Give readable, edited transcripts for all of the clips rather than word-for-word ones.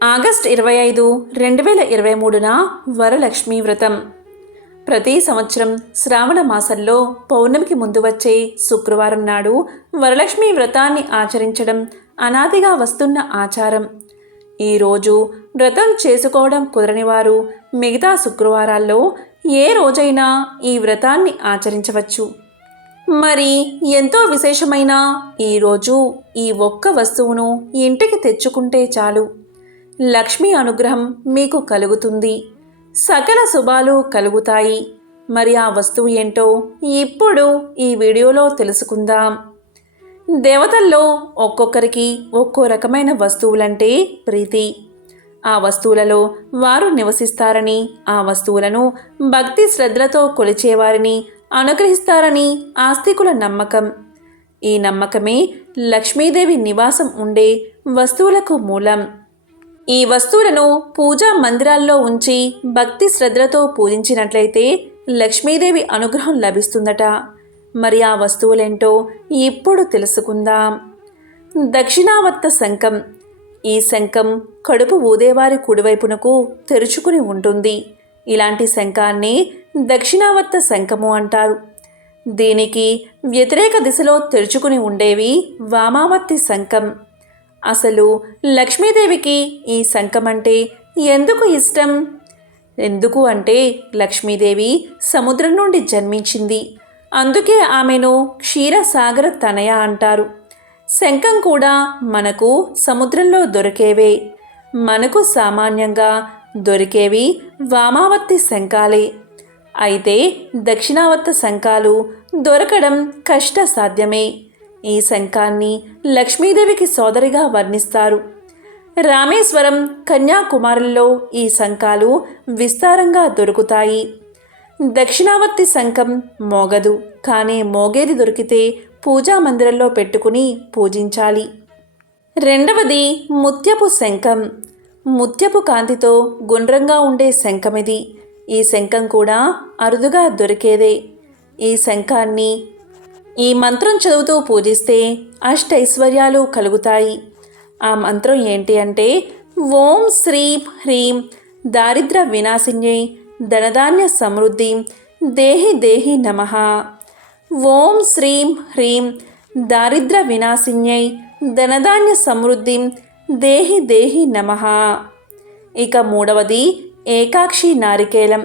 August 25, 2023న Varalakshmi వ్రతం. ప్రతి సంవత్సరం శ్రావణ మాసంలో పౌర్ణమికి ముందు వచ్చే శుక్రవారం నాడు వరలక్ష్మీ వ్రతాన్ని ఆచరించడం అనాదిగా వస్తున్న ఆచారం. ఈరోజు వ్రతం చేసుకోవడం కుదరని వారు మిగతా శుక్రవారాల్లో ఏ రోజైనా ఈ వ్రతాన్ని ఆచరించవచ్చు. మరి ఎంతో విశేషమైన ఈరోజు ఈ ఒక్క వస్తువును ఇంటికి తెచ్చుకుంటే చాలు, లక్ష్మీ అనుగ్రహం మీకు కలుగుతుంది, సకల శుభాలు కలుగుతాయి. మరి ఆ వస్తువు ఏంటో ఇప్పుడు ఈ వీడియోలో తెలుసుకుందాం. దేవతల్లో ఒక్కొక్కరికి ఒక్కో రకమైన వస్తువులంటే ప్రీతి. ఆ వస్తువులలో వారు నివసిస్తారని, ఆ వస్తువులను భక్తి శ్రద్ధలతో కొలిచేవారిని అనుగ్రహిస్తారని ఆస్తికుల నమ్మకం. ఈ నమ్మకమే లక్ష్మీదేవి నివాసం ఉండే వస్తువులకు మూలం. ఈ వస్తువులను పూజా మందిరాల్లో ఉంచి భక్తి శ్రద్ధలతో పూజించినట్లయితే లక్ష్మీదేవి అనుగ్రహం లభిస్తుందట. మరి ఆ వస్తువులేంటో ఇప్పుడు తెలుసుకుందాం. దక్షిణావర్త శంఖం. ఈ శంఖం కడుపు ఊదేవారి కుడివైపునకు తెరుచుకుని ఉంటుంది. ఇలాంటి శంఖాన్ని దక్షిణావర్త శంఖము అంటారు. దీనికి వ్యతిరేక దిశలో తెరుచుకుని ఉండేవి వామావర్తి శంఖం. అసలు లక్ష్మీదేవికి ఈ శంఖం అంటే ఎందుకు ఇష్టం? ఎందుకు అంటే లక్ష్మీదేవి సముద్రం నుండి జన్మించింది, అందుకే ఆమెను క్షీరసాగర తనయ అంటారు. శంఖం కూడా మనకు సముద్రంలో దొరికేవే. మనకు సామాన్యంగా దొరికేవి వామావర్తి శంఖాలే. అయితే దక్షిణావర్త శంఖాలు దొరకడం కష్ట సాధ్యమే. ఈ శంఖాన్ని లక్ష్మీదేవికి సోదరిగా వర్ణిస్తారు. రామేశ్వరం, కన్యాకుమారిలో ఈ శంఖాలు విస్తారంగా దొరుకుతాయి. దక్షిణావర్తి శంఖం మోగదు, కానీ మోగేది దొరికితే పూజా మందిరంలో పెట్టుకుని పూజించాలి. రెండవది ముత్యపు శంఖం. ముత్యపు కాంతితో గుండ్రంగా ఉండే శంఖమిది. ఈ శంఖం కూడా అరుదుగా దొరికేదే. ఈ శంఖాన్ని ఈ మంత్రం చదువుతూ పూజిస్తే అష్టైశ్వర్యాలు కలుగుతాయి. ఆ మంత్రం ఏంటి అంటే ఓం శ్రీం హ్రీం దారిద్ర్య వినాశిన్యై ధనధాన్య సమృద్ధి దేహి దేహి నమః. ఓం శ్రీం హ్రీం దారిద్ర్య వినాశిన్యై ధనధాన్య సమృద్ధి దేహి దేహి నమః. ఇక మూడవది ఏకాక్షి నారికేలం.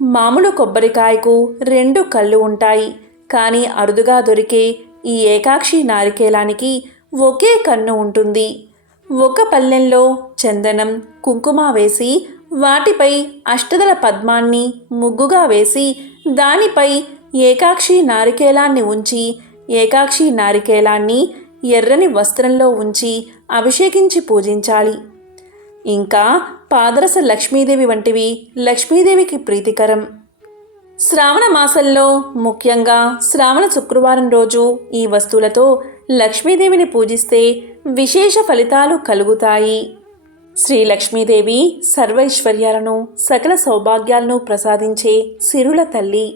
మామూలు కొబ్బరికాయకు 2 కళ్ళు ఉంటాయి, కానీ అరుదుగా దొరికే ఈ ఏకాక్షి నారికేలానికి ఒకే కన్ను ఉంటుంది. ఒక పళ్ళెంలో చందనం, కుంకుమ వేసి వాటిపై అష్టదళ పద్మాన్ని ముగ్గుగా వేసి దానిపై ఏకాక్షి నారికేలాన్ని ఉంచి ఏకాక్షి నారికేలాన్ని ఎర్రని వస్త్రంలో ఉంచి అభిషేకించి పూజించాలి. ఇంకా పాదరస లక్ష్మీదేవి వంటివి లక్ష్మీదేవికి ప్రీతికరం. శ్రావణ మాసంలో ముఖ్యంగా శ్రావణ శుక్రవారం రోజు ఈ వస్తువులతో లక్ష్మీదేవిని పూజిస్తే విశేష ఫలితాలు కలుగుతాయి. శ్రీ లక్ష్మీదేవి సర్వైశ్వర్యాలను, సకల సౌభాగ్యాలను ప్రసాదించే సిరుల తల్లి,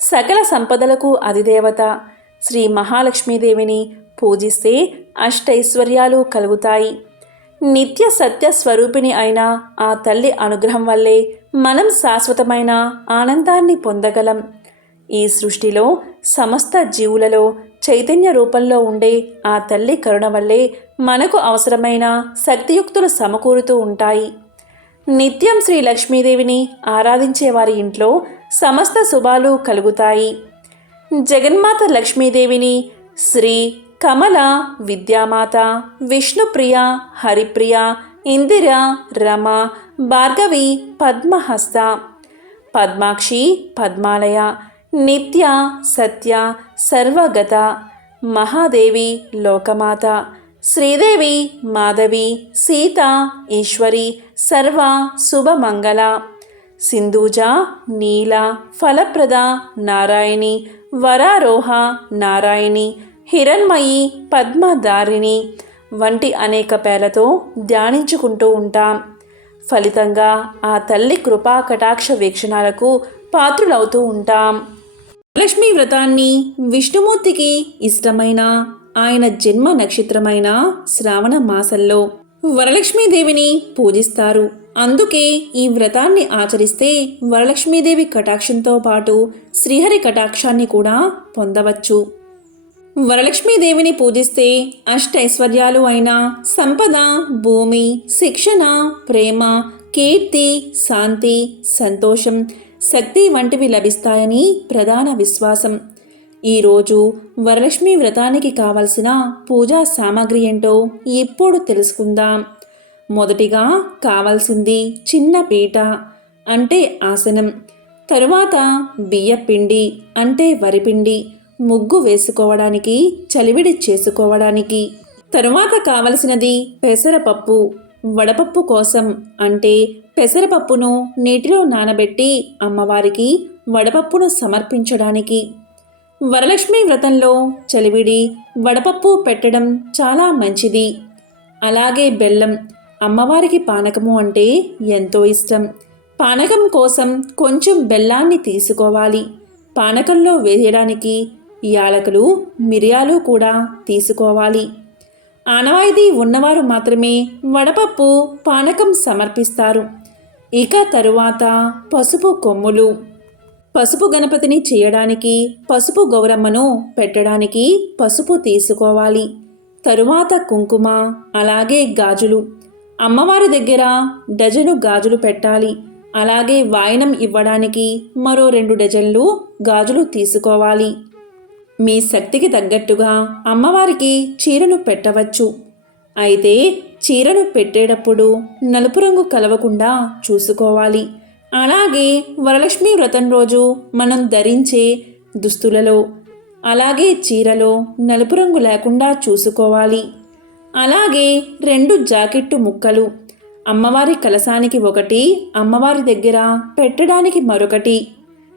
సకల సంపదలకు అధిదేవత. శ్రీ మహాలక్ష్మీదేవిని పూజిస్తే అష్టైశ్వర్యాలు కలుగుతాయి. నిత్య సత్య స్వరూపిణి అయిన ఆ తల్లి అనుగ్రహం వల్లే మనం శాశ్వతమైన ఆనందాన్ని పొందగలం. ఈ సృష్టిలో సమస్త జీవులలో చైతన్య రూపంలో ఉండే ఆ తల్లి కరుణ వల్లే మనకు అవసరమైన శక్తియుక్తులు సమకూరుతూ ఉంటాయి. నిత్యం శ్రీ లక్ష్మీదేవిని ఆరాధించే వారి ఇంట్లో సమస్త శుభాలు కలుగుతాయి. జగన్మాత లక్ష్మీదేవిని శ్రీ కమల, విద్యామాత, విష్ణుప్రియ, హరిప్రియ, ఇందిర, రమ, భార్గవి, పద్మహస్త, పద్మాక్షి, పద్మాలయ, నిత్య, సత్య, సర్వగత, మహాదేవి, లోకమాత, శ్రీదేవి, మాధవి, సీత, ఈశ్వరి, సర్వ శుభమంగళ, సింధూజ, నీల, ఫలప్రద, నారాయణి, వరారోహ, నారాయణి, హిరణ్మయి, పద్మధారిణి వంటి అనేక పేర్లతో ధ్యానించుకుంటూ ఉంటాం. ఫలితంగా ఆ తల్లి కృపా కటాక్ష వీక్షణాలకు పాత్రులవుతూ ఉంటాం. లక్ష్మీ వ్రతాన్ని విష్ణుమూర్తికి ఇష్టమైన ఆయన జన్మ నక్షత్రమైన శ్రావణ మాసంలో వరలక్ష్మీదేవిని పూజిస్తారు. అందుకే ఈ వ్రతాన్ని ఆచరిస్తే వరలక్ష్మీదేవి కటాక్షంతో పాటు శ్రీహరి కటాక్షాన్ని కూడా పొందవచ్చు. వరలక్ష్మీదేవిని పూజిస్తే అష్టైశ్వర్యాలు అయిన సంపద, భూమి, శిక్షణ, ప్రేమ, కీర్తి, శాంతి, సంతోషం, శక్తి వంటివి లభిస్తాయని ప్రధాన విశ్వాసం. ఈరోజు వరలక్ష్మి వ్రతానికి కావలసిన పూజా సామాగ్రి ఏంటో ఇప్పుడు తెలుసుకుందాం. మొదటిగా కావాల్సింది చిన్న పీట అంటే ఆసనం, తరువాత బియ్యపిండి అంటే వరిపిండి, ముగ్గు వేసుకోవడానికి, చలివిడి చేసుకోవడానికి. తరువాత కావలసినది పెసరపప్పు, వడపప్పు కోసం అంటే పెసరపప్పును నీటిలో నానబెట్టి అమ్మవారికి వడపప్పును సమర్పించడానికి. వరలక్ష్మి వ్రతంలో చలివిడి, వడపప్పు పెట్టడం చాలా మంచిది. అలాగే బెల్లం, అమ్మవారికి పానకము అంటే ఎంతో ఇష్టం. పానకం కోసం కొంచెం బెల్లాన్ని తీసుకోవాలి. పానకంలో వేయడానికి యాలకులు, మిరియాలు కూడా తీసుకోవాలి. ఆనవాయితీ ఉన్నవారు మాత్రమే వడపప్పు, పానకం సమర్పిస్తారు. ఇక తరువాత పసుపు కొమ్ములు. పసుపు గణపతిని చేయడానికి, పసుపు గౌరమ్మను పెట్టడానికి పసుపు తీసుకోవాలి. తరువాత కుంకుమ, అలాగే గాజులు. అమ్మవారి దగ్గర డజను గాజులు పెట్టాలి. అలాగే వాయనం ఇవ్వడానికి మరో 2 డజన్లు గాజులు తీసుకోవాలి. మీ శక్తికి తగ్గట్టుగా అమ్మవారికి చీరను పెట్టవచ్చు. అయితే చీరను పెట్టేటప్పుడు నలుపు రంగు కలవకుండా చూసుకోవాలి. అలాగే వరలక్ష్మి వ్రతం రోజు మనం ధరించే దుస్తులలో, అలాగే చీరలో నలుపు రంగు లేకుండా చూసుకోవాలి. అలాగే 2 జాకెట్టు ముక్కలు, అమ్మవారి కలశానికి ఒకటి, అమ్మవారి దగ్గర పెట్టడానికి మరొకటి,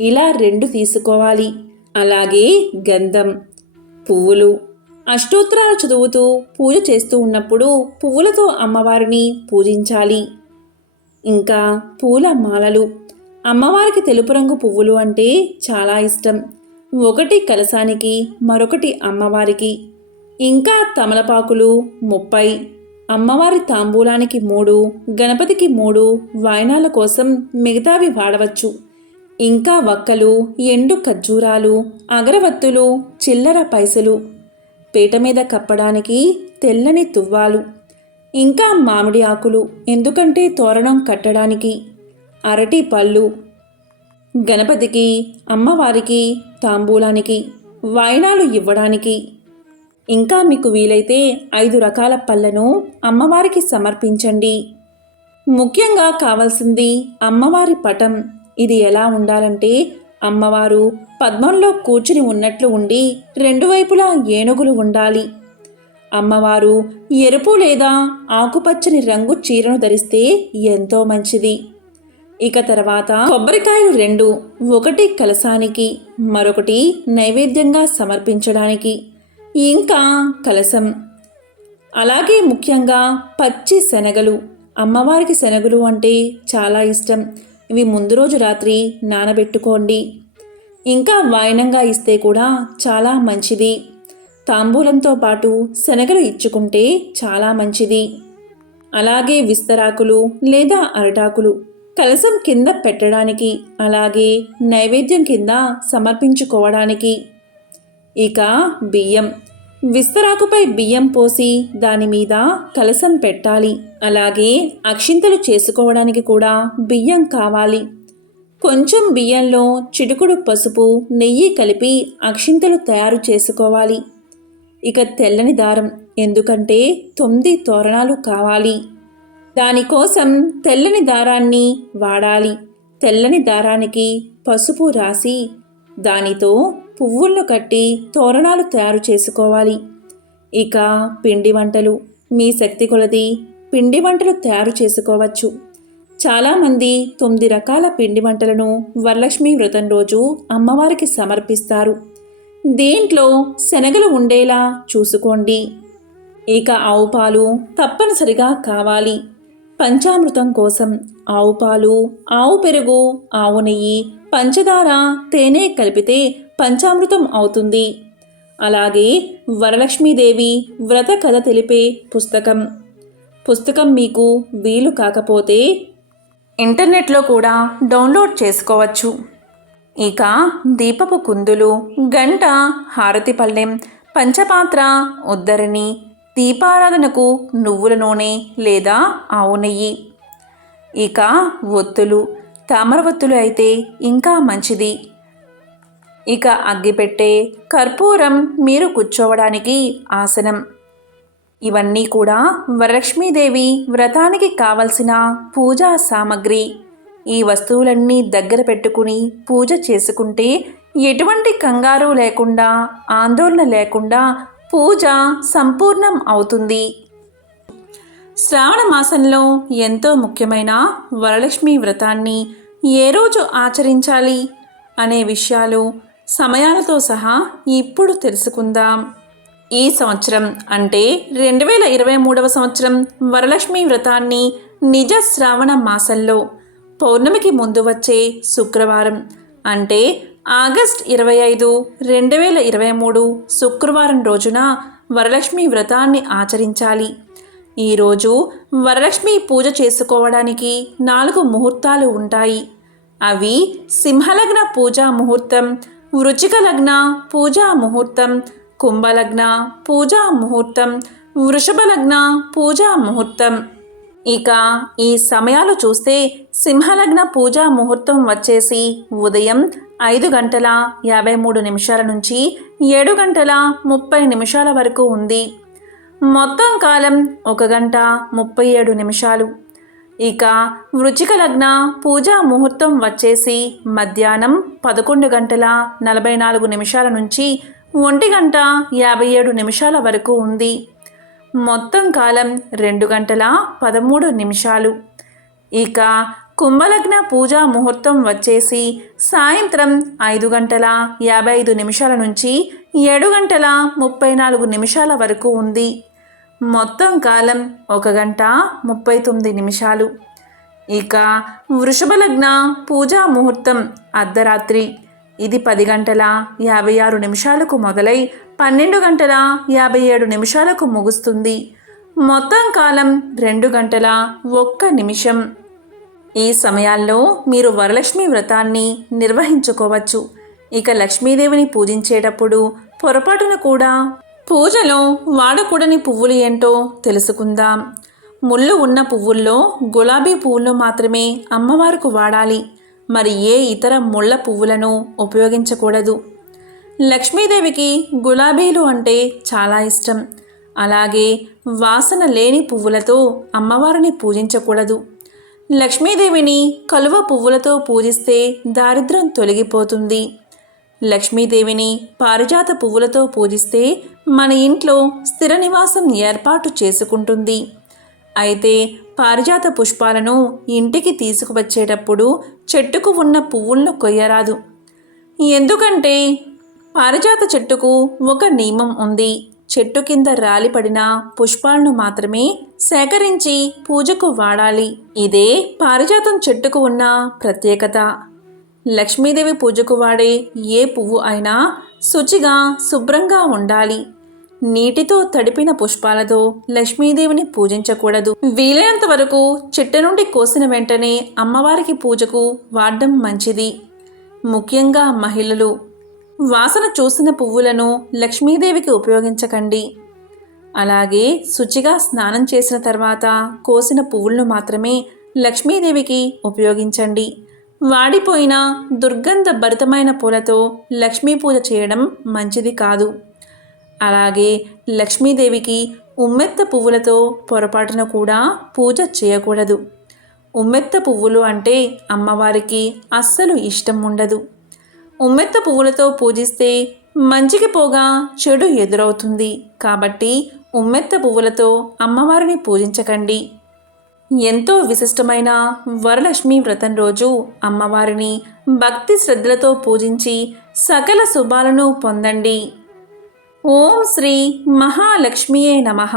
ఇలా 2 తీసుకోవాలి. అలాగే గంధం, పువ్వులు. అష్టోత్తరాలు చదువుతూ పూజ చేస్తూ ఉన్నప్పుడు పువ్వులతో అమ్మవారిని పూజించాలి. ఇంకా పూల మాలలు. అమ్మవారికి తెలుపు రంగు పువ్వులు అంటే చాలా ఇష్టం. ఒకటి కలశానికి, మరొకటి అమ్మవారికి. ఇంకా తమలపాకులు 30, అమ్మవారి తాంబూలానికి 3, గణపతికి 3, వాయనాల కోసం మిగతావి వాడవచ్చు. ఇంకా వక్కలు, ఎండు ఖర్జూరాలు, అగరవత్తులు, చిల్లర పైసలు. పీట మీద కప్పడానికి తెల్లని తువ్వాలు. ఇంకా మామిడి ఆకులు, ఎందుకంటే తోరణం కట్టడానికి. అరటి పళ్ళు. గణపతికి, అమ్మవారికి, తాంబూలానికి, వాయనాలు ఇవ్వడానికి. ఇంకా మీకు వీలైతే 5 రకాల పళ్ళను అమ్మవారికి సమర్పించండి. ముఖ్యంగా కావాల్సింది అమ్మవారి పటం. ఇది ఎలా ఉండాలంటే అమ్మవారు పద్మంలో కూర్చుని ఉన్నట్లు ఉండి 2 వైపులా ఏనుగులు ఉండాలి. అమ్మవారు ఎరుపు లేదా ఆకుపచ్చని రంగు చీరను ధరిస్తే ఎంతో మంచిది. ఇక తర్వాత కొబ్బరికాయలు 2, ఒకటి కలశానికి, మరొకటి నైవేద్యంగా సమర్పించడానికి. ఇంకా కలశం. అలాగే ముఖ్యంగా పచ్చి శనగలు. అమ్మవారికి శనగలు అంటే చాలా ఇష్టం. ఇవి ముందు రోజు రాత్రి నానబెట్టుకోండి. ఇంకా వాయనంగా ఇస్తే కూడా చాలా మంచిది. తాంబూలంతో పాటు శనగలు ఇచ్చుకుంటే చాలా మంచిది. అలాగే విస్తరాకులు లేదా అరటాకులు కలశం కింద పెట్టడానికి, అలాగే నైవేద్యం కింద సమర్పించుకోవడానికి. ఇక బియ్యం. విస్తరాకుపై బియ్యం పోసి దాని మీద కలశం పెట్టాలి. అలాగే అక్షింతలు చేసుకోవడానికి కూడా బియ్యం కావాలి. కొంచెం బియ్యంలో చిటికుడు పసుపు, నెయ్యి కలిపి అక్షింతలు తయారు చేసుకోవాలి. ఇక తెల్లని దారం, ఎందుకంటే 9 తోరణాలు కావాలి. దానికోసం తెల్లని దారాన్ని వాడాలి. తెల్లని దారానికి పసుపు రాసి దానితో పువ్వులను కట్టి తోరణాలు తయారు చేసుకోవాలి. ఇక పిండి వంటలు. మీ శక్తి కొలది పిండి వంటలు తయారు చేసుకోవచ్చు. చాలామంది 9 రకాల పిండి వంటలను వరలక్ష్మి వ్రతం రోజు అమ్మవారికి సమర్పిస్తారు. దీంట్లో శనగలు ఉండేలా చూసుకోండి. ఇక ఆవు పాలు తప్పనిసరిగా కావాలి. పంచామృతం కోసం ఆవు పాలు, ఆవు పెరుగు, ఆవు నెయ్యి, పంచదార, తేనె కలిపితే పంచామృతం అవుతుంది. అలాగే వరలక్ష్మీదేవి వ్రత కథ తెలిపే పుస్తకం. పుస్తకం మీకు వీలు కాకపోతే ఇంటర్నెట్లో కూడా డౌన్లోడ్ చేసుకోవచ్చు. ఇక దీపపు కుందులు, గంట, హారతి పళ్ళెం, పంచపాత్ర, ఉద్దరిని, దీపారాధనకు నువ్వుల నూనె లేదా ఆవు నెయ్యి. ఇక ఒత్తులు, తామర ఒత్తులు అయితే ఇంకా మంచిది. ఇక అగ్గిపెట్టె, కర్పూరం, మీరు కూర్చోవడానికి ఆసనం. ఇవన్నీ కూడా వరలక్ష్మీదేవి వ్రతానికి కావలసిన పూజా సామగ్రి. ఈ వస్తువులన్నీ దగ్గర పెట్టుకుని పూజ చేసుకుంటే ఎటువంటి కంగారు లేకుండా, ఆందోళన లేకుండా పూజ సంపూర్ణం అవుతుంది. శ్రావణ మాసంలో ఎంతో ముఖ్యమైన వరలక్ష్మి వ్రతాన్ని ఏ రోజు ఆచరించాలి అనే విషయాలు, సమయాలతో సహా ఇప్పుడు తెలుసుకుందాం. ఈ సంవత్సరం అంటే 2023వ సంవత్సరం వరలక్ష్మి వ్రతాన్ని నిజ శ్రావణ మాసంలో పౌర్ణమికి ముందు వచ్చే శుక్రవారం అంటే ఆగస్ట్ 25, 2023 శుక్రవారం రోజున వరలక్ష్మి వ్రతాన్ని ఆచరించాలి. ఈరోజు వరలక్ష్మి పూజ చేసుకోవడానికి 4 ముహూర్తాలు ఉంటాయి. అవి సింహలగ్న పూజా ముహూర్తం, వృచ్చిక లగ్న పూజా ముహూర్తం, కుంభలగ్న పూజా ముహూర్తం, వృషభ లగ్న పూజా ముహూర్తం. ఇక ఈ సమయాలు చూస్తే సింహలగ్న పూజా ముహూర్తం వచ్చేసి ఉదయం 5:53 నుంచి 7:30 వరకు ఉంది. మొత్తం కాలం 1:37. ఇక వృచ్చిక లగ్న పూజా ముహూర్తం వచ్చేసి మధ్యాహ్నం 11:44 నుంచి 1:57 వరకు ఉంది. మొత్తం కాలం 2:13. ఇక కుంభలగ్న పూజా ముహూర్తం వచ్చేసి సాయంత్రం 5:55 నుంచి 7:34 వరకు ఉంది. మొత్తం కాలం 1:39. ఇక వృషభ లగ్న పూజా ముహూర్తం అర్ధరాత్రి. ఇది 10:56 మొదలై 12:57 ముగుస్తుంది. మొత్తం కాలం 2:01. ఈ సమయాల్లో మీరు వరలక్ష్మి వ్రతాన్ని నిర్వహించుకోవచ్చు. ఇక లక్ష్మీదేవిని పూజించేటప్పుడు పొరపాటున కూడా పూజలో వాడకూడని పువ్వులు ఏంటో తెలుసుకుందాం. ముళ్ళు ఉన్న పువ్వుల్లో గులాబీ పువ్వులను మాత్రమే అమ్మవారికి వాడాలి. మరి ఏ ఇతర ముళ్ళ పువ్వులను ఉపయోగించకూడదు. లక్ష్మీదేవికి గులాబీలు అంటే చాలా ఇష్టం. అలాగే వాసన లేని పువ్వులతో అమ్మవారిని పూజించకూడదు. లక్ష్మీదేవిని కలువ పువ్వులతో పూజిస్తే దారిద్ర్యం తొలగిపోతుంది. లక్ష్మీదేవిని పారిజాత పువ్వులతో పూజిస్తే మన ఇంట్లో స్థిర నివాసం ఏర్పాటు చేసుకుంటుంది. అయితే పారిజాత పుష్పాలను ఇంటికి తీసుకువచ్చేటప్పుడు చెట్టుకు ఉన్న పువ్వులను కొయ్యరాదు. ఎందుకంటే పారిజాత చెట్టుకు ఒక నియమం ఉంది. చెట్టు కింద రాలిపడిన పుష్పాలను మాత్రమే సేకరించి పూజకు వాడాలి. ఇదే పారిజాతం చెట్టుకు ఉన్న ప్రత్యేకత. లక్ష్మీదేవి పూజకు వాడే ఏ పువ్వు అయినా శుచిగా, శుభ్రంగా ఉండాలి. నీటితో తడిపిన పుష్పాలతో లక్ష్మీదేవిని పూజించకూడదు. వీలైనంత వరకు చెట్టు నుండి కోసిన వెంటనే అమ్మవారికి పూజకు వాడడం మంచిది. ముఖ్యంగా మహిళలు వాసన చూసిన పువ్వులను లక్ష్మీదేవికి ఉపయోగించకండి. అలాగే శుచిగా స్నానం చేసిన తర్వాత కోసిన పువ్వులను మాత్రమే లక్ష్మీదేవికి ఉపయోగించండి. వాడిపోయిన దుర్గంధ భరితమైన పూలతో లక్ష్మీ పూజ చేయడం మంచిది కాదు. అలాగే లక్ష్మీదేవికి ఉమ్మెత్త పువ్వులతో పొరపాటున కూడా పూజ చేయకూడదు. ఉమ్మెత్త పువ్వులు అంటే అమ్మవారికి అస్సలు ఇష్టం ఉండదు. ఉమ్మెత్త పువ్వులతో పూజిస్తే మంచికి పోగా చెడు ఎదురవుతుంది. కాబట్టి ఉమ్మెత్త పువ్వులతో అమ్మవారిని పూజించకండి. ఎంతో విశిష్టమైన వరలక్ష్మి వ్రతం రోజు అమ్మవారిని భక్తి శ్రద్ధలతో పూజించి సకల శుభాలను పొందండి. ఓం శ్రీ మహాలక్ష్మియే నమః.